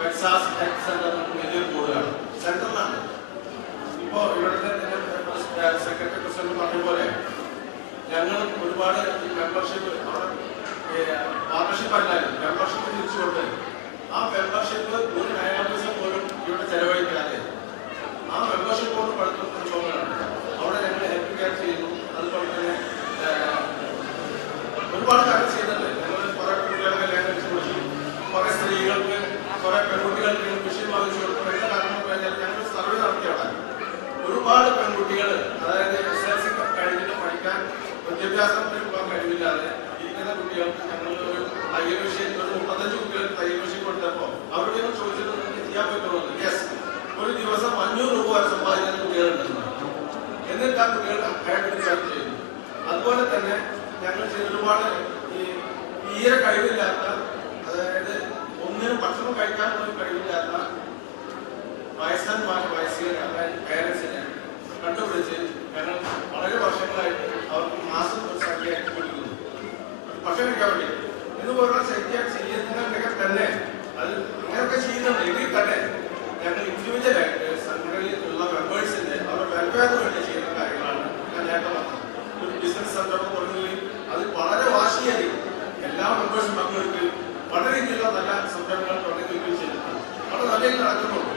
Texas health centre വലിയൊരു കൂടുകയാണ്. സെന്ററിലാണ് ഇപ്പോൾ ഇവിടുത്തെ സെക്രട്ടറി പ്രസിഡന്റ് പറഞ്ഞ പോലെ ഞങ്ങൾ ഒരുപാട് മെമ്പർഷിപ്പ് പാർട്ണർഷിപ്പ് അല്ലായിരുന്നു, മെമ്പർഷിപ്പ് തിരിച്ചുകൊണ്ട് ആ മെമ്പർഷിപ്പ് ഒരു നയാപൈസ പോലും ഇവിടെ ചെലവഴിക്കാതെ ആ മെമ്പർഷിപ്പ് കൊണ്ട് പഠിക്കുന്ന സംഭവങ്ങളാണ്. അവിടെ ഞങ്ങൾ ഹെൽത്ത് കെയർ ചെയ്യുന്നു. അതുപോലെ തന്നെ ഒരുപാട് കാര്യം ചെയ്യുന്നുണ്ട്. ഞങ്ങൾ കുറെ കുട്ടികളെ കല്യാണം കഴിച്ച് കൊടുത്തു, കുറെ സ്ത്രീകൾക്ക് കുറെ പെൺകുട്ടികൾക്ക് കൃഷി വാങ്ങിച്ചു കൊടുക്കും. എല്ലാ കാരണം കഴിഞ്ഞാൽ ഞങ്ങൾ സർവേ നടത്തിയാണ്. ഒരുപാട് പെൺകുട്ടികൾ അതായത് SLC കഴിഞ്ഞിട്ട് പഠിക്കാൻ വിദ്യാഭ്യാസത്തിന് പോകാൻ കഴിവില്ലാതെ ഇരിക്കുന്ന കുട്ടികൾക്ക് ഞങ്ങൾ ഒരു തയ്യൽ മെഷീൻ ഒരു 35 കുട്ടികൾക്ക് തയ്യൽ മെഷീൻ കൊടുത്തപ്പോൾ അവരുടെ ചോദിച്ചിട്ട് നിങ്ങൾക്ക് ചെയ്യാൻ പറ്റുമോ? യെസ്, ഒരു ദിവസം 500 രൂപ വരെ സമ്പാദിക്കുന്ന കുട്ടികളുണ്ടെന്ന്. എന്നിട്ട് ആ കുട്ടികൾ അക്കാഡമിക് ചാർജ് ചെയ്യുന്നു. അതുപോലെ തന്നെ ഞങ്ങൾ ഒരുപാട് തീരെ കഴിവില്ലാത്ത, അതായത് ഒന്നിനും ഭക്ഷണം കഴിക്കാൻ പോലും കഴിവില്ലാത്ത വയസ്സുകാരെ അതായത് പേരൻസിനെ കണ്ടുപിടിച്ച് ഞങ്ങൾ വളരെ വർഷങ്ങളായിട്ട് അവർക്ക് മാസം ഒരു സംഖ്യയായിട്ട് കൊടുക്കുന്നു ഭക്ഷണം കഴിക്കാൻ വേണ്ടി. ഇതുപോലുള്ള സംഖ്യ ചെയ്യുന്നതിനൊക്കെ തന്നെ അത് ഇങ്ങനെയൊക്കെ ചെയ്യുന്നുണ്ട്. ഇതിൽ തന്നെ ഞങ്ങൾ ഇൻഡിവിജ്വലായിട്ട് സംഘടനയിലുള്ള മെമ്പേഴ്സിന്റെ അവരുടെ വെൽഫെയറിന് വേണ്ടി ചെയ്യുന്ന കാര്യങ്ങളാണ് ഞാൻ നേരത്തെ പറഞ്ഞത്. ഒരു ബിസിനസ് സംരംഭം തുടങ്ങുകയും അത് വളരെ വാശിയായിരിക്കും എല്ലാ മെമ്പേഴ്സും പങ്കെടുക്കുകയും വളരെ രീതിയിലുള്ള നല്ല സംരംഭങ്ങൾ തുടങ്ങുകയും ചെയ്തിട്ടുണ്ട്. വളരെ നല്ല നടക്കുന്നുണ്ട്.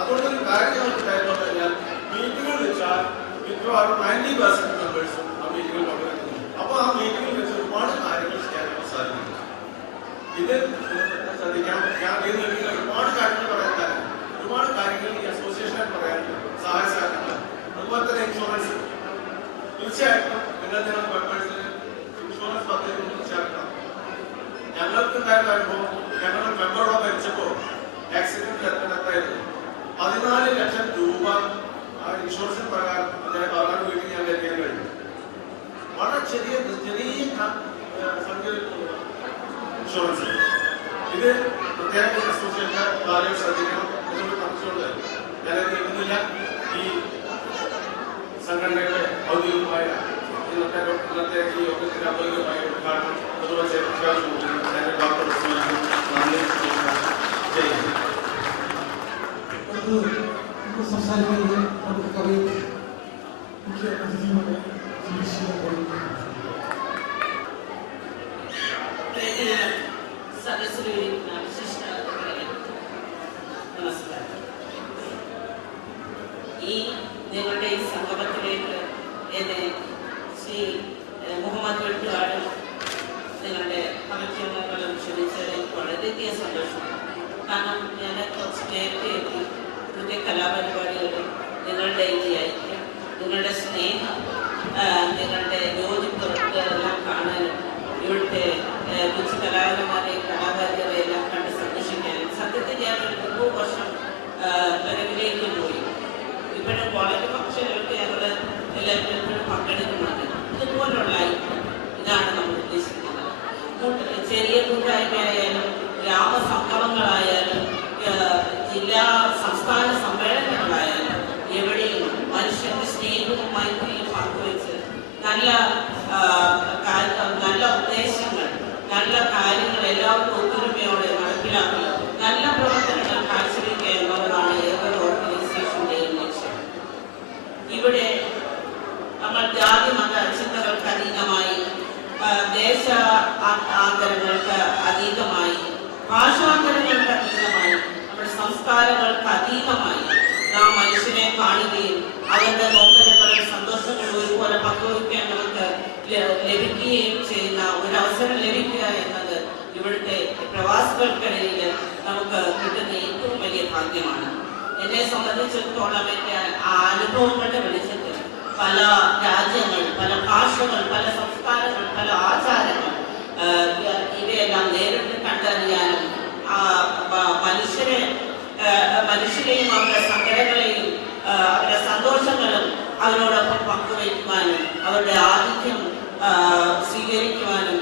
അതുകൊണ്ട് ഒരു കാര്യം ഞങ്ങൾക്ക് ഉണ്ടായിരുന്നു കഴിഞ്ഞാൽ മീറ്റിംഗുകൾ വെച്ചാൽ മിക്കവാറും 90% മെമ്പേഴ്സും ആ മീറ്റിംഗിൽ പങ്കെടുക്കുന്നു. അപ്പോൾ ആ മീറ്റിംഗിൽ വെച്ച് ഒരുപാട് കാര്യങ്ങൾ ചെയ്യാൻ സാധിക്കും. ഇത് ശ്രദ്ധിക്കണം. ഞാൻ ഒരുപാട് കാര്യങ്ങൾ പറയാൻ ഒരുപാട് കാര്യങ്ങൾ ഈ അസോസിയേഷനെ പറയാൻ സഹായിച്ചാൽ അതുപോലെ തന്നെ ഇൻഷുറൻസ് തീർച്ചയായിട്ടും നിങ്ങളുടെ മെമ്പേഴ്സിന് ഇൻഷുറൻസ് പദ്ധതി തീർച്ചയാക്കണം. ഞങ്ങൾക്ക് ഉണ്ടായിരുന്ന അനുഭവം, ഞങ്ങളുടെ മെമ്പറോടെ മരിച്ചപ്പോൾ ആക്സിഡന്റ് എത്തായിരുന്നു 14 ലക്ഷം രൂപ ആ ഇൻഷുറൻസിന് പ്രകാരം അദ്ദേഹം അവരുടെ വീട്ടിൽ ഞാൻ ലഭിക്കാൻ കഴിഞ്ഞു. വളരെ ചെറിയ സംഖ്യ ഇൻഷുറൻസ്. ഇത് പ്രത്യേക അസോസിയേഷൻ കാര്യം ശ്രദ്ധിക്കണം. എന്നോട് പറഞ്ഞുകൊണ്ട് ഞാൻ നിൽക്കുന്നില്ല. ഈ സംഘടനയുടെ ഔദ്യോഗികമായ ഇന്നത്തെ ഈ യോഗത്തിന്റെ ഔദ്യോഗികമായ ഉദ്ഘാടനം പൊതുവെ ഡോക്ടർ നന്ദി ചെയ്യുന്നു. സംസാരിക്കുന്നത് നമുക്ക് പറയും മുഖ്യ അതിഥിയുടെ ഈ നിങ്ങളുടെ ഈ സംഗമത്തിലേക്ക് എന്നെ ശ്രീ മുഹമ്മദ് വെട്ടുകാട് നിങ്ങളുടെ കമ്മിറ്റി അംഗങ്ങളും ക്ഷണിച്ചതിൽ വളരെയധികം സന്തോഷമാണ്. കാരണം ഞാൻ കുറച്ച് നേരത്തെ എത്തി പുതിയ കലാപരിപാടികളും നിങ്ങളുടെ ഈ ഐക്യം, നിങ്ങളുടെ സ്നേഹം, നിങ്ങളുടെ യോജിപ്പുകളെല്ലാം കാണാനും ഇവിടുത്തെ കൊച്ചു കലാകാരന്മാരെയും കലാകാരികളെയും എല്ലാം കണ്ട് സന്തോഷിക്കാനും സത്യത്തിൽ ഞാൻ ഒരു 30 വർഷം പിറകിലേക്ക് പോയി. ഇപ്പോഴും വളരെ പക്ഷികൾക്ക് ഞങ്ങൾ എല്ലാവരും എപ്പോഴും പങ്കെടുക്കുന്നുണ്ട്. ഇതുപോലുള്ള ഐക്യം ഇതാണ് നമ്മൾ ഉദ്ദേശിക്കുന്നത്. ചെറിയ കൂട്ടായ്മയായാലും ഗ്രാമസംഗമങ്ങളായാലും ജില്ലാ സംസ്ഥാന സമ്മേളനങ്ങളായാലും എവിടെയും മനുഷ്യന്റെ സ്നേഹവും മൈത്രിയും പങ്കുവെച്ച് നല്ല ഉദ്ദേശങ്ങൾ, നല്ല കാര്യങ്ങൾ എല്ലാവർക്കും ഒത്തൊരുമയോടെ നടപ്പിലാക്കി നല്ല പ്രവർത്തനങ്ങൾ കാഴ്ചവെക്കുക എന്നുള്ളതാണ് ഏതൊരു ഓർഗനൈസേഷന്റെയും ലക്ഷ്യം. ഇവിടെ നമ്മൾ ജാതി മത ചിന്തകൾക്ക് അതീതമായി, ദേശ ആന്തരങ്ങൾക്ക് അതീതമായി, ഭാഷാന്തരങ്ങൾക്ക് അതീതമായി, നമ്മുടെ സംസ്കാരങ്ങൾക്ക് അതീതമായി നാം മനുഷ്യനെ കാണുകയും അവരുടെ നോക്കലുകളും സന്തോഷങ്ങളും ഒരുപോലെ പങ്കുവയ്ക്കാൻ നമുക്ക് ലഭിക്കുകയും ചെയ്യുന്ന ഒരവസരം ലഭിക്കുക എന്നത് ഇവിടുത്തെ പ്രവാസികൾക്കിടയിൽ നമുക്ക് കിട്ടുന്ന ഏറ്റവും വലിയ ഭാഗ്യമാണ്. എന്നെ സംബന്ധിച്ചിടത്തോളം എൻ്റെ അനുഭവങ്ങളുടെ വെളിച്ചത്തിൽ പല രാജ്യങ്ങൾ, പല ഭാഷകൾ, പല സംസ്കാരങ്ങൾ, പല ആചാരങ്ങൾ ഇവയെല്ലാം നേരിട്ട് കണ്ടറിയാനും മനുഷ്യരെയും അവരുടെ സങ്കടങ്ങളെയും അവരുടെ സന്തോഷങ്ങളും അവരോടൊപ്പം പങ്കുവയ്ക്കുവാനും അവരുടെ ആതിഥ്യം സ്വീകരിക്കുവാനും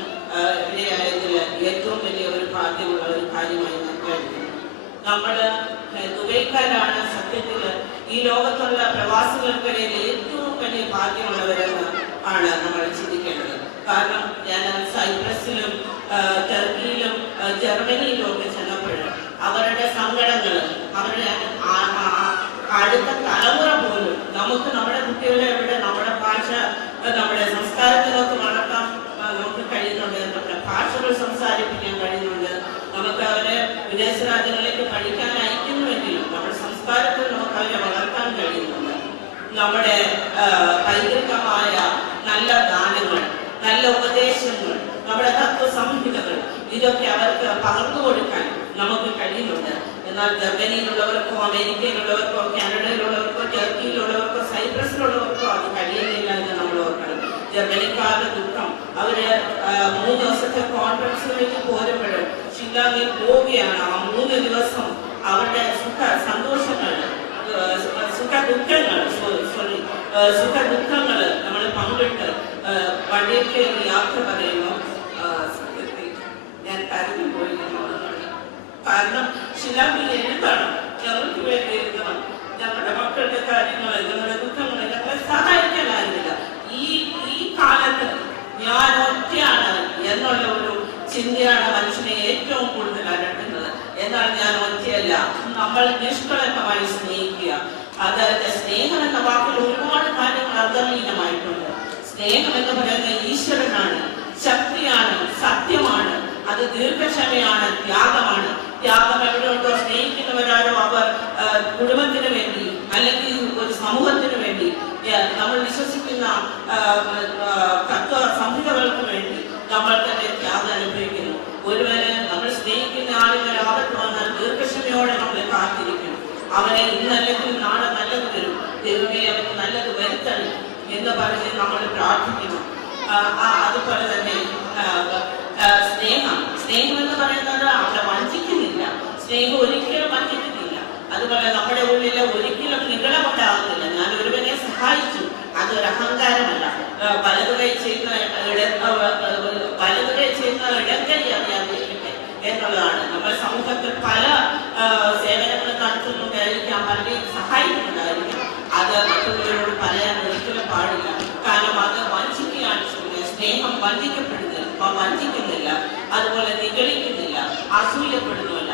ഇടയായതിൽ ഏറ്റവും വലിയ ഒരു ഭാഗ്യമുള്ള ഒരു കാര്യമായി ഞാൻ കരുതുന്നു. നമ്മൾ ദുബൈക്കാരാണ് സത്യത്തിൽ ഈ ലോകത്തുള്ള പ്രവാസികൾക്കിടയിൽ ഏറ്റവും വലിയ ഭാഗ്യമുള്ളവരെന്ന് ആണ് നമ്മൾ ചിന്തിക്കേണ്ടത്. കാരണം ഞാൻ സൈപ്രസിലും ടർക്കിയിലും ജർമ്മനിയിലും ഒക്കെ ചെന്നപ്പോൾ അവരുടെ സങ്കട അടുത്ത തലമുറ പോലും നമുക്ക് നമ്മുടെ കുട്ടികളെ എവിടെ നമ്മുടെ ഭാഷ നമ്മുടെ സംസ്കാരത്തിനൊക്കെ വളർത്താൻ നമുക്ക് കഴിയുന്നുണ്ട്, നമ്മുടെ ഭാഷകൾ സംസാരിപ്പിക്കാൻ കഴിയുന്നുണ്ട്, നമുക്ക് അവരെ വിദേശ രാജ്യങ്ങളിലേക്ക് പഠിക്കാൻ അയക്കുന്നുവെങ്കിലും നമ്മുടെ സംസ്കാരത്തിൽ നമുക്ക് അവരെ വളർത്താൻ കഴിയുന്നുണ്ട്. നമ്മുടെ പൈതൃകമായ നല്ല ഗാനങ്ങൾ, നല്ല ഉപദേശങ്ങൾ, നമ്മുടെ തത്വസംഹിതകൾ ഇതൊക്കെ അവർക്ക് പകർന്നു കൊടുക്കാൻ നമുക്ക് കഴിയുന്നുണ്ട്. എന്നാൽ ജർമ്മനിയിലുള്ളവർക്കോ അമേരിക്കയിലുള്ളവർക്കോ കാനഡയിലുള്ളവർക്കോ ടർക്കിയിലുള്ളവർക്കോ സൈപ്രസിലുള്ളവർക്കോ അത് കഴിയുന്നില്ല എന്ന് നമ്മൾ ഓർക്കണം. ജർമ്മനിക്കാരുടെ ദുഃഖം, അവര് 3 ദിവസത്തെ കോൺഫറൻസിലേക്ക് പോരുമ്പോൾ ഷില്ലാങ്ങിൽ പോവുകയാണ്. ആ 3 ദിവസം അവരുടെ സന്തോഷങ്ങൾ സുഖ ദുഃഖങ്ങൾ നമ്മൾ പങ്കിട്ട് വണ്ടിക്ക് യാത്ര പറയുന്നു. ഞാൻ കരഞ്ഞു പോയി. കാരണം ഷില്ലാങ്ങിൽ എഴുതണം, ഞങ്ങൾക്ക് വേണ്ടി എഴുതണം, ഞങ്ങളുടെ മക്കളുടെ കാര്യങ്ങൾ, ഞങ്ങളുടെ ദുഃഖങ്ങൾ ഞങ്ങളെ സഹായിക്കാനായിരുന്നില്ല. ഈ കാലത്ത് ഞാൻ ഒറ്റയാണ് എന്നുള്ള ഒരു ചിന്തയാണ് മനുഷ്യനെ ഏറ്റവും കൂടുതൽ അലട്ടുന്നത്. എന്നാൽ ഞാൻ ഒറ്റയല്ല, നമ്മൾ നിഷ്കളങ്കമായി സ്നേഹിക്കുക. അതായത് സ്നേഹം എന്ന വാക്കിൽ ഒരുപാട് കാര്യങ്ങൾ അന്തർലീനമായിട്ടുണ്ട്. സ്നേഹം എന്ന് പറയുന്നത് ഈശ്വരനാണ്, ശക്തിയാണ്, സത്യമാണ്, അത് ദീർഘക്ഷമയാണ്, ത്യാഗമാണ്. ത്യാഗം എവിടെയുണ്ടോ, സ്നേഹിക്കുന്നവരാരോ അവർ കുടുംബത്തിന് വേണ്ടി അല്ലെങ്കിൽ ഒരു സമൂഹത്തിന് വേണ്ടി, നമ്മൾ വിശ്വസിക്കുന്ന തത്വ സംഹിതകൾക്ക് വേണ്ടി നമ്മൾ തന്നെ ത്യാഗം അനുഭവിക്കുന്നു. ഒരുവന് നമ്മൾ സ്നേഹിക്കുന്ന ആളുകൾ ആപത്ത് വന്നാൽ ദീർഘക്ഷമയോടെ നമ്മൾ കാത്തിരിക്കണം. അവനെ ഇന്നല്ലെങ്കിൽ നാളെ നല്ലത് വരും, ദൈവമേ അവന് നല്ലത് വരുത്തണം എന്ന് പറഞ്ഞ് നമ്മൾ പ്രാർത്ഥിക്കണം. അതുപോലെ തന്നെ സ്നേഹം എന്ന് പറയുന്നത് അവിടെ വഞ്ചിക്കുന്നില്ല, സ്നേഹം ഒരിക്കലും വഞ്ചിക്കുന്നില്ല. അതുപോലെ നമ്മുടെ ഉള്ളിൽ ഒരിക്കലും നിഗളമുണ്ടാകുന്നില്ല. ഞാൻ ഒരുവനെ സഹായിച്ചു, അതൊരു അഹങ്കാരമല്ല. വലതു കൈ ചെയ്യുന്ന ഇടം കൈ അറിയാതിരിക്കട്ടെ എന്നുള്ളതാണ്. നമ്മൾ സമൂഹത്തിൽ പല സേവനങ്ങൾ നടത്തുന്നുണ്ടായിരിക്കാം, പലരെയും സഹായിക്കുന്നുണ്ടായിരിക്കാം. അത് മറ്റുള്ളവരോട് പറയാൻ ഒരിക്കലും പാടില്ല. കാരണം അത് വഞ്ചിക്കുകയാണ് ചെയ്യുന്നത്. സ്നേഹം വഞ്ചിക്കുന്നില്ല, അതുപോലെ നിഗളിക്കുന്നില്ല, അസൂയപ്പെടുന്നില്ല.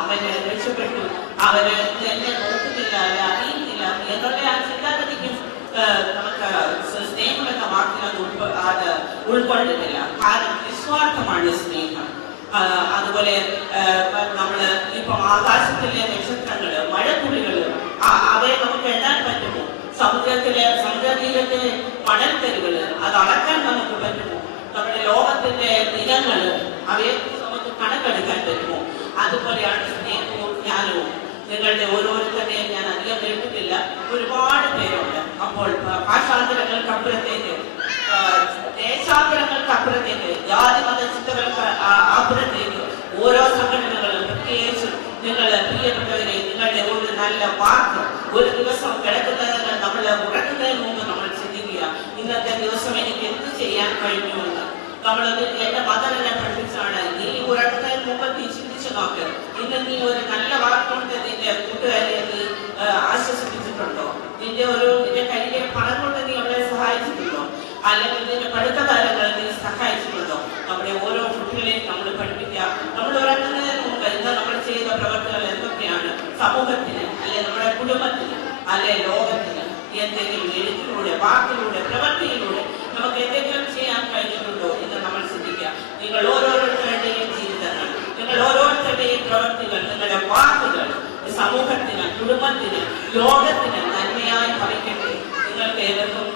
അവന് രക്ഷപ്പെട്ടു, അവന് എന്നെ നോക്കുന്നില്ല, അറിയുന്നില്ല എന്നുള്ള ആ ചിന്താഗതിക്കും നമുക്ക് സ്നേഹം എന്ന വാക്കിൽ അത് ഉൾക്കൊള്ളുന്നില്ല. കാരണം നിസ്വാർത്ഥമാണ് സ്നേഹം. അതുപോലെ നമ്മള് ഇപ്പം ആകാശത്തിലെ നക്ഷത്രങ്ങള്, മഴത്തുള്ളികള്, അവയെ നമുക്ക് എണ്ണാൻ പറ്റുമോ? സമുദ്രതീരത്തെ മണൽത്തരികള്, അത് അളക്കാൻ നമുക്ക് പറ്റുമോ? നമ്മുടെ ലോകത്തിന്റെ ദിനങ്ങള്, അവയെ നമുക്ക് കണക്കെടുക്കാൻ പറ്റുമോ? അതുപോലെയാണ് സ്നേഹവും ജ്ഞാനവും. നിങ്ങളുടെ ഓരോരുത്തരെയും ഞാൻ അധികം കേട്ടിട്ടില്ല, ഒരുപാട് പേരുണ്ട്. അപ്പോൾ ഭാഷാന്തരങ്ങൾക്കപ്പുറത്തേക്ക്, ദേശാന്തരങ്ങൾക്കപ്പുറത്തേക്ക്, ജാതി മത ചിന്തകൾക്ക് അപ്പുറത്തേക്ക് ഓരോ സംഘടനകളും, പ്രത്യേകിച്ച് നിങ്ങൾ പ്രിയപ്പെട്ടവരെ, നിങ്ങളുടെ ഒരു നല്ല വാക്ക്, ഒരു ദിവസം കിടക്കുന്നതിന് നമ്മൾ ഉറങ്ങുന്നതിന് മുമ്പ് നമ്മൾ ചിന്തിക്കുക, ഇന്നത്തെ ദിവസം എനിക്ക് എന്ത് ചെയ്യാൻ കഴിഞ്ഞുവെന്ന്. നമ്മളത് എന്റെ മദർ എന്നെ പഠിപ്പിച്ചാണ്, നീ ഉറങ്ങുന്നതിന് മുമ്പ് നീ ചിന്തിച്ചു നോക്ക്, ഇന്ന് നീ ഒരു നല്ല വാക്കുകൊണ്ട് നിന്റെ കൂട്ടുകാരെ നീ ആശ്വസിപ്പിച്ചിട്ടുണ്ടോ? നിന്റെ കയ്യിലെ പണം കൊണ്ട് നീ അവളെ സഹായിച്ചിട്ടുണ്ടോ? അല്ലെങ്കിൽ നിന്റെ പഠിത്തകാലങ്ങൾ നീ സഹായിച്ചിട്ടുണ്ടോ? നമ്മുടെ ഓരോ കുട്ടികളെയും നമ്മൾ പഠിപ്പിക്കുക. നമ്മൾ ഉറങ്ങുന്നതിന് മുമ്പ് ഇന്ന് നമ്മൾ ചെയ്ത പ്രവർത്തികൾ എന്തൊക്കെയാണ്? സമൂഹത്തിന്, അല്ലെ നമ്മുടെ കുടുംബത്തിന്, അല്ലെ ലോകത്തിന് എന്തെങ്കിലും എഴുത്തിലൂടെ, വാക്കിലൂടെ, പ്രവൃത്തിയിലൂടെ നമുക്ക് എന്തെങ്കിലും ചെയ്യാൻ കഴിഞ്ഞിട്ടുണ്ടോ എന്ന് നമ്മൾ ചിന്തിക്കുക. നിങ്ങൾ ഓരോരുത്തരുടെയും ജീവിതങ്ങൾ, നിങ്ങൾ ഓരോരുത്തരുടെയും പ്രവൃത്തികൾ, നിങ്ങളുടെ വാക്കുകൾ സമൂഹത്തിന്, കുടുംബത്തിന്, ലോകത്തിന് നന്മയായി ഭവിക്കട്ടെ. നിങ്ങൾക്ക് ഏവർക്കും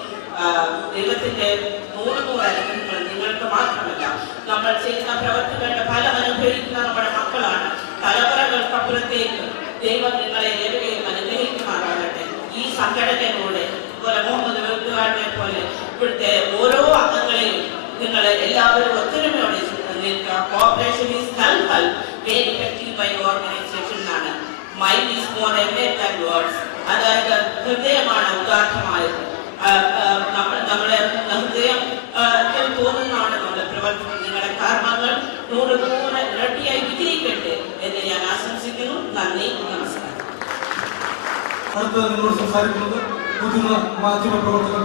ദൈവത്തിന്റെ 100 അനുഗ്രഹങ്ങൾ നിങ്ങൾക്ക് മാത്രമല്ല, നമ്മൾ ചെയ്യുന്ന പ്രവൃത്തികളുടെ ഫലം അനുഭവിക്കുന്ന നമ്മുടെ മക്കളാണ്. തലമുറകൾക്കപ്പുറത്തേക്ക് ദൈവം നിങ്ങളെ ഏവരെയും അനുഗ്രഹിക്കുമാറാകട്ടെ. ഈ സംഘടനയിലൂടെ അതുപോലെ മുഹമ്മദ് വെൽക്കുകാരനെ പോലെ ഇവിടുത്തെ ഓരോ അംഗങ്ങളെയും നിങ്ങൾ എല്ലാവരും ഒത്തൊരുമയോടെ നിൽക്കുക. Corporation is very effective by organisation എന്നാണ്. മൈൻഡ് ഈസ് മോർ എമേറ്റ് ദാൻ വേർഡ്സ്. അതായത് ഹൃദയമാണ് ഉദാത്തമായത്. നമ്മുടെ ഹൃദയം തോന്നുന്നതാണ് നമ്മുടെ പ്രവർത്തനം. നിങ്ങളുടെ കർമ്മങ്ങൾ 100 ഇരട്ടിയായി വിജയിക്കട്ടെ എന്ന് ഞാൻ ആശംസിക്കുന്നു. നന്ദി, നമസ്കാരം. അടുത്തത് നിങ്ങളോട് സംസാരിക്കുന്നത് മുതിർന്ന മാധ്യമ പ്രവർത്തകർ,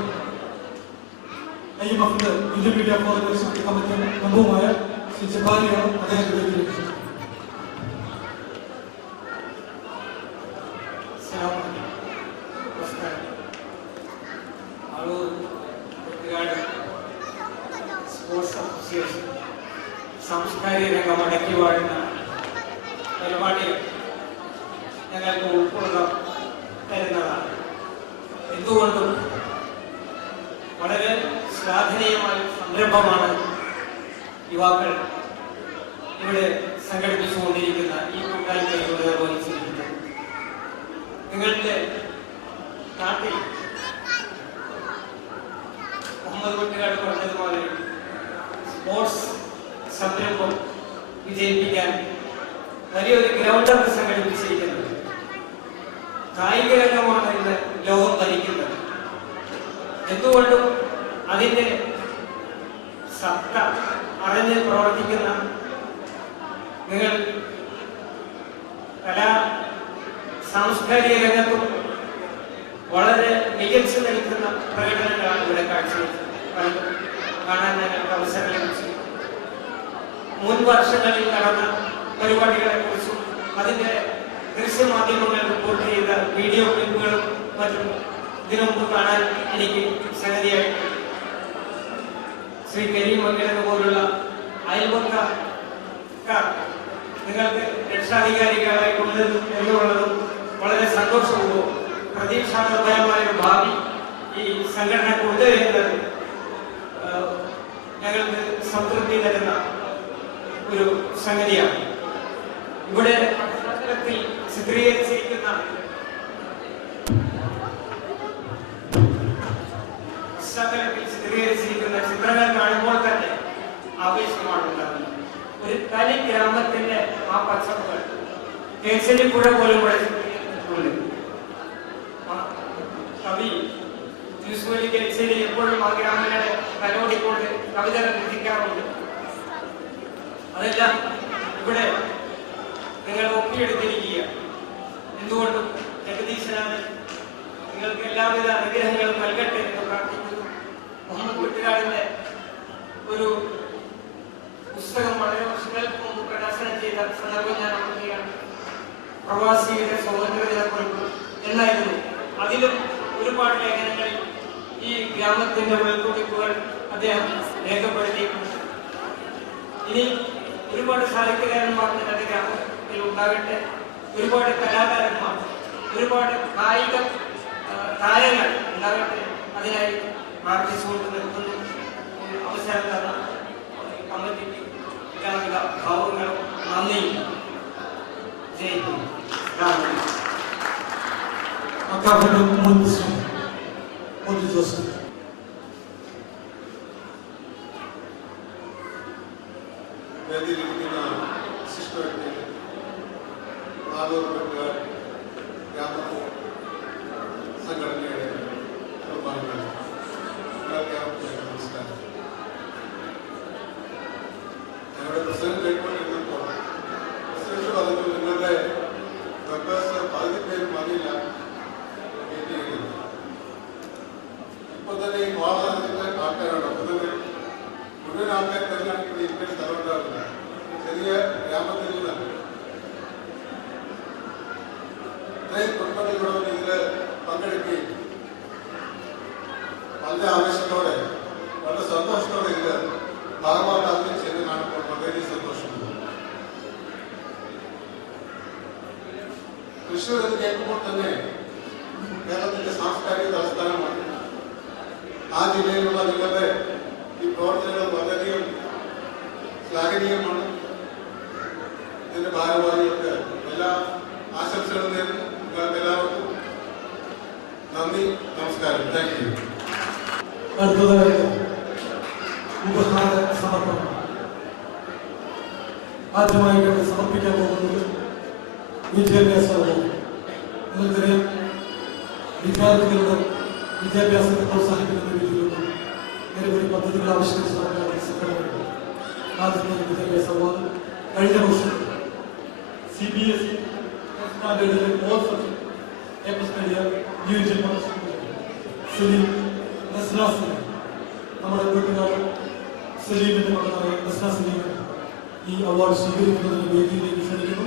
IMF-ന്റെ Indian media forum executive committee അംഗവുമായ ശ്രീ ജബാലിയാണ്. അദ്ദേഹത്തിന്റെ പേരിലേക്ക് സാംസ്കാരിക രംഗം അടക്കി വാഴുന്ന പരിപാടികൾ ഞങ്ങൾക്ക് ഉൾക്കൊള്ളം തരുന്നതാണ്. എന്തുകൊണ്ടും വളരെ ശ്ലാഘനീയമായ സംരംഭമാണ് യുവാക്കൾ ഇവിടെ സംഘടിപ്പിച്ചുകൊണ്ടിരിക്കുന്ന ഈ കൂട്ടായ്മയിലൂടെ നിർവഹിച്ചിരിക്കുന്നത്. നിങ്ങളുടെ നാട്ടിൽ മുഹമ്മദ് കുട്ടികാട് പറഞ്ഞതുപോലെ സ്പോർട്സ് സംരംഭം വിജയിപ്പിക്കാൻ വലിയൊരു ഗ്രൗണ്ടാണ് സംഘടിപ്പിച്ചിരിക്കുന്നത്. കായിക രംഗമാണ് ഇന്ന് ലോകം ഭരിക്കുന്നത്. എന്തുകൊണ്ടും അതിൻ്റെ സത്ത അറിഞ്ഞ് പ്രവർത്തിക്കുന്ന നിങ്ങൾ കലാ സാംസ്കാരിക രംഗത്തും വളരെ മികച്ചു നിൽക്കുന്ന പ്രകടനങ്ങളാണ് ഇവിടെ കാണാൻ ഞങ്ങൾക്ക് അവസരം ലഭിച്ചു. മുൻ വർഷങ്ങളിൽ നടന്ന പരിപാടികളെ കുറിച്ചും അതിൻ്റെ ദൃശ്യമാധ്യമങ്ങൾ റിപ്പോർട്ട് ചെയ്ത വീഡിയോ ക്ലിപ്പുകളും മറ്റും ഇതിനു മുമ്പ് കാണാൻ എനിക്ക് സംഗതിയായി. ശ്രീ കരീം മംഗലത്ത് പോലുള്ള അയൽവക്കാർ നിങ്ങൾക്ക് രക്ഷാധികാരികളായി കൊണ്ടതും എന്നുള്ളതും വളരെ സന്തോഷവും പ്രതീക്ഷാപരമായ ഒരു ഭാവി ഈ സംഘടനക്കുണ്ട് എന്നത് ഞങ്ങൾക്ക് സംതൃപ്തി തരുന്ന ഒരു സംഗതിയാണ്. ഇവിടെ പശ്ചാത്തലത്തിൽ ചിത്രീകരിച്ചിരിക്കുന്ന ചിത്രങ്ങൾ കാണുമ്പോൾ തന്നെ ആവേശമാണ് ഉണ്ടാകുന്നത്. ഒരു തനി ഗ്രാമത്തിന്റെ ആ പച്ചപ്പുകൾ കേസരിപ്പുഴ പോലും ഇവിടെ കവി യൂസുഫലി കേസരി എപ്പോഴും ആ ഗ്രാമങ്ങളെ തലോടിക്കൊണ്ട് കവിതകൾ രചിക്കാറുണ്ട്. അതെല്ലാം ഇവിടെ നിങ്ങൾ ഒപ്പിയെടുത്തിരിക്കുക. എന്തുകൊണ്ടും ജഗദീശനാണ് നിങ്ങൾക്ക് എല്ലാവിധ അനുഗ്രഹങ്ങളും നൽകട്ടെ എന്ന് പ്രാർത്ഥിക്കുന്നു. മുഹമ്മദ് കുട്ടികാടിന്റെ ഒരു പുസ്തകം വളരെ വർഷങ്ങൾക്ക് മുമ്പ് പ്രകാശനം ചെയ്ത സന്ദർഭം ഞാൻ ഓർക്കുകയാണ്. പ്രവാസിയുടെ സ്വാതന്ത്ര്യദിനക്കുറിപ്പ് എന്നായിരുന്നു. അതിലും ഒരുപാട് ലേഖനങ്ങളിൽ ഈ ഗ്രാമത്തിന്റെ ഉൾക്കൊള്ളിപ്പുകൾ അദ്ദേഹം രേഖപ്പെടുത്തിയിട്ടുണ്ട്. ഇനി ഒരുപാട് സാഹിത്യകാരന്മാർ നിങ്ങളുടെ ഗ്രാമത്തിൽ ഉണ്ടാകട്ടെ, ഒരുപാട് കലാകാരന്മാർ, ഒരുപാട് കായിക താരങ്ങൾ ഉണ്ടാകട്ടെ. അതിനായി പ്രാർത്ഥിച്ചുകൊണ്ട് നിർത്തുന്നു. അവസരം തന്ന കമ്മിറ്റിക്ക് എല്ലാവിധ ഭാവങ്ങളും നന്ദിയും ജയിക്കുന്നു. വേദിയിലിരിക്കുന്ന ശിഷ്ടവ്യക്തികൾ, ആദരവുകൾ, ഗ്രാമ സംഘടനയുടെ കുടുംബാംഗങ്ങൾ, നമസ്കാരം. ഞങ്ങളുടെ പ്രസിഡന്റ് കേട്ടുകൊണ്ടിരുന്നപ്പോൾ പ്രസിഡന്റ് പറഞ്ഞു നിങ്ങളുടെ മെമ്പേഴ്സ് പകുതി പേര് മതിയില്ല മീറ്റിംഗ്. ഇപ്പൊ തന്നെ ഈ കോളേജിലെ ആൾക്കാരാണ്. അപ്പൊ തന്നെ മുഴുവൻ ആൾക്കാർ തെരഞ്ഞെടുക്കുന്ന ഇരിക്കുന്ന സ്ഥലം ഉണ്ടാവില്ല. ചെറിയ ഗ്രാമത്തിൽ നിന്ന് ഇത്രയും കുടുംബങ്ങളോട് ഇതിൽ പങ്കെടുക്കുകയും വളരെ ആവേശത്തോടെ വളരെ സന്തോഷത്തോടെ ഇതിൽ ഭാഗമാകാതെ ചെയ്ത് കാണുമ്പോൾ വളരെ സന്തോഷമുണ്ട്. തൃശ്ശൂർ എന്ന് കേൾക്കുമ്പോൾ തന്നെ കേരളത്തിന്റെ സാംസ്കാരിക തലസ്ഥാനമാണ്. ആ ജില്ലയിലുള്ള നിങ്ങളുടെ ഈ പ്രവർത്തനങ്ങൾ വളരെയധികം ശ്ലാഘനീയമാണ്. ഇതിന്റെ ഭാരവാഹികൾക്ക് എല്ലാ ആശംസകളും നേരുന്നു. നിങ്ങൾക്ക് എല്ലാവർക്കും നന്ദി, നമസ്കാരം. Thank you. അടുത്തതായിട്ട് ഉപഹാര സമർപ്പണം. ആദ്യമായിട്ട് സമർപ്പിക്കാൻ പോകുന്നത് വിദ്യാഭ്യാസ വകുപ്പ്. നിങ്ങൾക്കറിയാം, വിദ്യാർത്ഥികളുടെ വിദ്യാഭ്യാസത്തെ പ്രോത്സാഹിപ്പിക്കുന്ന രീതിയിലുള്ള നിരവധി പദ്ധതികൾ ആവിഷ്കരിച്ച സംഘടനകളുണ്ട്. ആദ്യത്തെ വിദ്യാഭ്യാസ വകുപ്പ് കഴിഞ്ഞ വർഷം CBSE സ്റ്റാൻഡേർഡിലെ ഓൾ സബ്ജക്ട് എ പ്ലസ് നേടിയ സലീം നസ്ന സലീം, നമ്മുടെ വീട്ടുകാർ സലീമിന്റെ മകനായ നസ്ന സലീമിന് ഈ അവാർഡ് സ്വീകരിക്കുന്നതിന് വേദിയിലേക്ക് ക്ഷണിക്കുന്നു.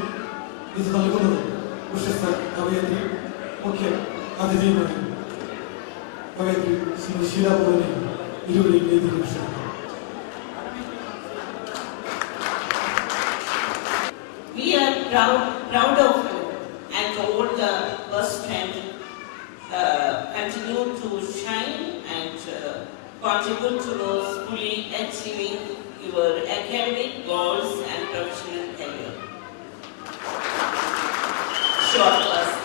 ഇത് നൽകുന്നത് പ്രശസ്ത കവയത്രി മുഖ്യ അതിഥിയുമായി കവയത്രി ശ്രീ ഷീലാപൂരിനെ ഇരുവരെയും വേദിയിലേക്ക് ക്ഷണിക്കുന്നു. proud of you, and all the best friends continue to shine and contribute to those fully achieving your academic goals and professional career. Short verse.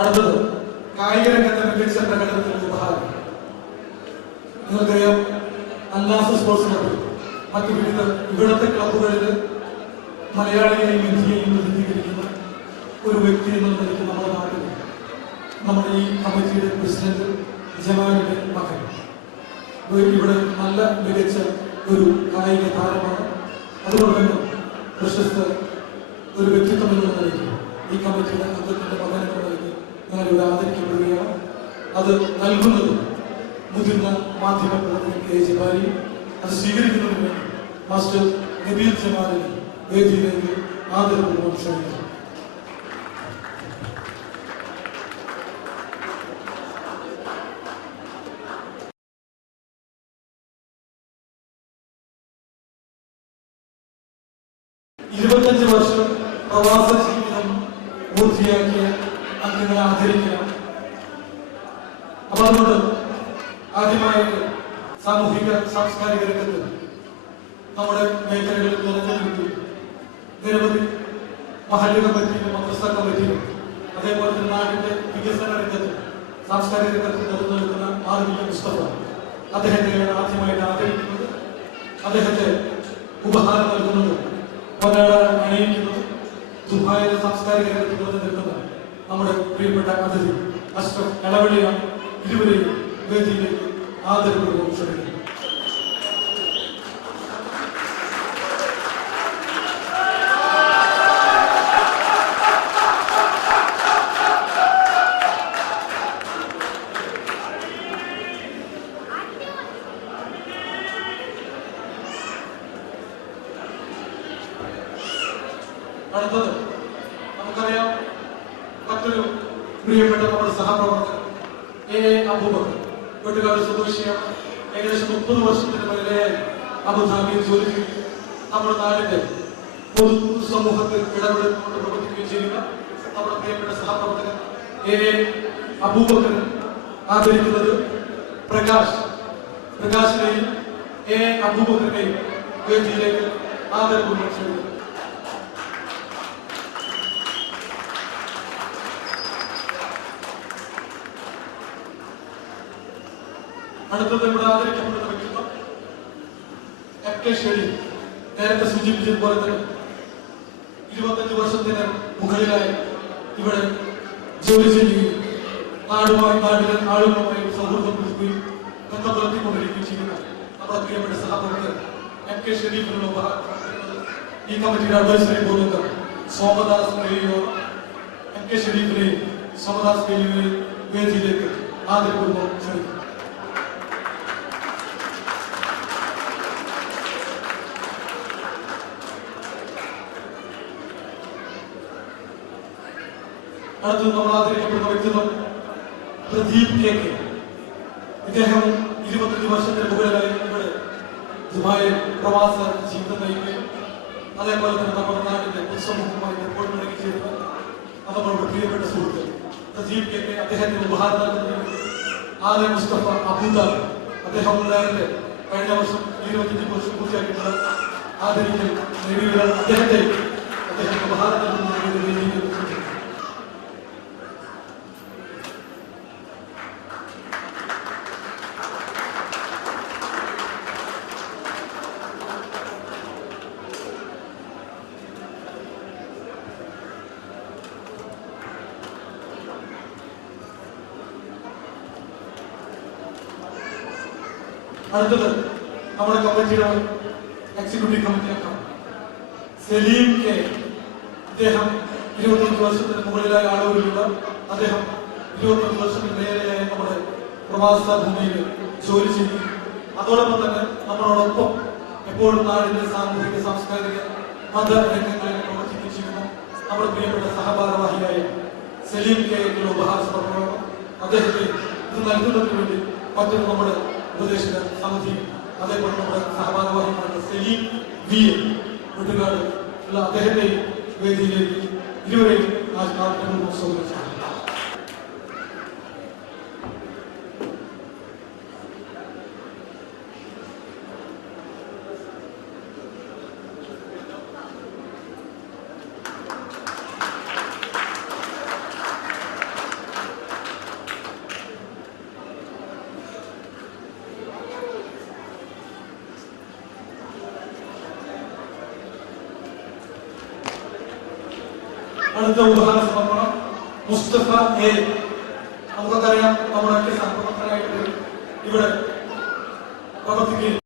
അടുത്തത് കായിക രംഗത്തെ മികച്ച പ്രകടനത്തിന് ഉപഹാരം. നിങ്ങൾക്കറിയാം, അല്ലാസ സ്പോർട്സ് ക്ലബ് മറ്റു ഇവിടുത്തെ ക്ലബ്ബുകളിൽ മലയാളിയെയും ഇന്ത്യയെയും പ്രതിനിധീകരിക്കുന്ന ഒരു വ്യക്തി എന്നുള്ള നിലയ്ക്ക് നമ്മുടെ നാട്ടിൽ നമ്മുടെ ഈ കമ്മിറ്റിയുടെ പ്രസിഡന്റ് ജമാലിന്റെ മകൻ ഇവിടെ നല്ല മികച്ച ഒരു കായിക താരമാണ്. അതുകൊണ്ട് തന്നെ പ്രശസ്ത ഒരു വ്യക്തിത്വം എന്നുള്ള നിലയ്ക്ക് ഈ കമ്മിറ്റിയുടെ അംഗത്തിന്റെ മകൻ എന്നുള്ള നിലയ്ക്ക് ഞാനിവിടെ ആദരിക്കപ്പെടുകയാണ്. അത് നൽകുന്നത് മുതിർന്ന മാധ്യമ പ്രവർത്തകൻ കെ ജമാലി, അത് സ്വീകരിക്കുന്നതിന് വേണ്ടി മാസ്റ്റർ നബീൽ ജമാലിനെ വേദിയിലേക്ക് ആദരപൂർവ്വം ക്ഷണിക്കുന്നു. ഇരുപത്തഞ്ച് വർഷം പ്രവാസ ജീവിതം പൂർത്തിയാക്കിയ അംഗങ്ങളെ ആദരിക്കണം. അപ്പൊ അതുകൊണ്ട് ആദ്യമായിട്ട് സാമൂഹിക സാംസ്കാരിക രംഗത്ത് നമ്മുടെ മേഖലകളിൽ നിറഞ്ഞു നിരവധി മഹല്ല് കമ്മിറ്റിയിലും മദ്രസ കമ്മിറ്റിയിലും അതേപോലെ തന്നെ നാടിന്റെ വികസന രംഗത്തും സാംസ്കാരിക രംഗത്തും നിറഞ്ഞു നിൽക്കുന്ന ആർമിക മുസ്തഫ, അദ്ദേഹത്തെയാണ് ആദ്യമായിട്ട് ആദരിക്കുന്നത്. അദ്ദേഹത്തെ ഉപഹാരം നൽകുന്നത്, പൊന്നാട അണിയിക്കുന്നത് ദുബായിലെ സാംസ്കാരിക രംഗത്ത് നിറഞ്ഞു നിൽക്കുന്ന നമ്മുടെ പ്രിയപ്പെട്ട അതിഥി അഷ്റഫ് ഇളവള്ളിയാണ്. ഇരുവരെയും വേദിയിലേക്ക് ആദരപൂർവ്വം ക്ഷണിക്കുന്നു. അടുത്തത് നമുക്കറിയാം, മറ്റൊരു പ്രിയപ്പെട്ട നമ്മുടെ സഹപ്രവർത്തകൻ എ അബൂബക്കർ, വെട്ടുകാട് സ്വദേശിയാണ്. ഏകദേശം 30 വർഷത്തിന് മേലെയായി അബുദാബിയിൽ ജോലി ചെയ്യുകയും നമ്മുടെ നാടിന്റെ പൊതു സമൂഹത്തിൽ ഇടപെട്ടുകൊണ്ട് പ്രവർത്തിക്കുകയും ചെയ്യുന്ന നമ്മുടെ പ്രിയപ്പെട്ട സഹപ്രവർത്തകൻ എ അബൂബക്കർ ആദരിക്കുന്നത് പ്രകാശിനെയും എ അബൂബക്കറിനെയും വേദിയിലേക്ക് ആദരപൂർവ്വം ക്ഷണിക്കുന്നു. അടുത്തത് ഇവിടെ ആദരിക്കപ്പെടുന്ന വ്യക്തിത്വം FK ഷെരീഫ്. നേരത്തെ സൂചിപ്പിച്ചതുപോലെ തന്നെ 25 വർഷത്തിന് മുകളിലായി ഇവിടെ ജോലി ചെയ്യുകയും നാടിലെ ആളുകളുമായി സൗഹൃദം പുതുക്കുകയും ബന്ധം പുലർത്തിക്കൊണ്ടിരിക്കുകയും ചെയ്യുന്ന നമ്മുടെ പ്രിയപ്പെട്ട സഹപ്രവർത്തകൻ FK ഷെരീഫിനുള്ള ഉപഹാരം ഈ കമ്മിറ്റിയുടെ അഡ്വൈസറി ബോർഡ് സോമദാസ് മേലിയോട് FK ഷെരീഫിനെയും സോമദാസ് മേലിയോയും വേദിയിലേക്ക് ആദരപൂർവ്വം ക്ഷണിക്കുന്നു. അടുത്തത് നമ്മൾ ആദരിക്കപ്പെടുന്ന വ്യക്തിത്വം പ്രദീപ് കെ. ഇദ്ദേഹം 25 വർഷത്തിന് മുകളിലായി ഇവിടെ ദുബായിൽ പ്രവാസ ജീവിതം നയിക്കുകയും അതേപോലെ തന്നെ നമ്മുടെ നാടിന്റെ പൊതുസമൂഹവുമായി എപ്പോഴും ഇണങ്ങി ചേരുന്ന നമ്മളുടെ പ്രിയപ്പെട്ട സുഹൃത്ത് പ്രദീപ് കെ. അദ്ദേഹത്തിന് ഉപഹാരം നൽകുന്നതിന് ആലം മുസ്തഫ അബൂദാബി, അദ്ദേഹം നേരത്തെ കഴിഞ്ഞ വർഷം 25 വർഷം പൂർത്തിയാക്കിയിട്ടുള്ള ആദരിക്കൽ നേടിയ അദ്ദേഹത്തെ ഉപഹാരം നൽകുന്നതിന് അടുത്തത് നമ്മുടെ കമ്മിറ്റിയുടെ എക്സിക്യൂട്ടീവ് കമ്മിറ്റി അംഗം സലീം കെ. ഇദ്ദേഹം 25 വർഷത്തിന് മുകളിലായ ആളുകളിലുള്ള അദ്ദേഹം 25 വർഷത്തിന് മേലെയായി നമ്മുടെ പ്രവാസ ഭൂമിയിൽ ജോലി ചെയ്യും. അതോടൊപ്പം തന്നെ നമ്മളോടൊപ്പം എപ്പോഴും നാടിന്റെ സാമൂഹിക സാംസ്കാരിക മത രംഗങ്ങളിൽ പ്രവർത്തിക്കുകയും ചെയ്യുന്ന നമ്മുടെ പ്രിയപ്പെട്ട സഹഭാരവാഹിയായ സലീം കെ ഉപഹാര സമർപ്പണമാണ്. അദ്ദേഹത്തെ ഇത് നൽകുന്നതിന് വേണ്ടി മറ്റൊരു നമ്മുടെ ഉപദേശക സമിതി, അതേപോലെ നമ്മുടെ സഹഭാഗവാഹികളായ സലീം വി വെട്ടുകാട് ഉള്ള അദ്ദേഹത്തെ വേദിയിലേക്ക് ഇരുവരെയും സ്വാഗതം ചെയ്തു. അടുത്ത ഉപഹാര സമർപ്പണം മുസ്തഫ എ. നമുക്കറിയാം, നമ്മളൊക്കെ സംപ്രവർത്തകരായിട്ട് ഇവിടെ പ്രവർത്തിക്കുകയും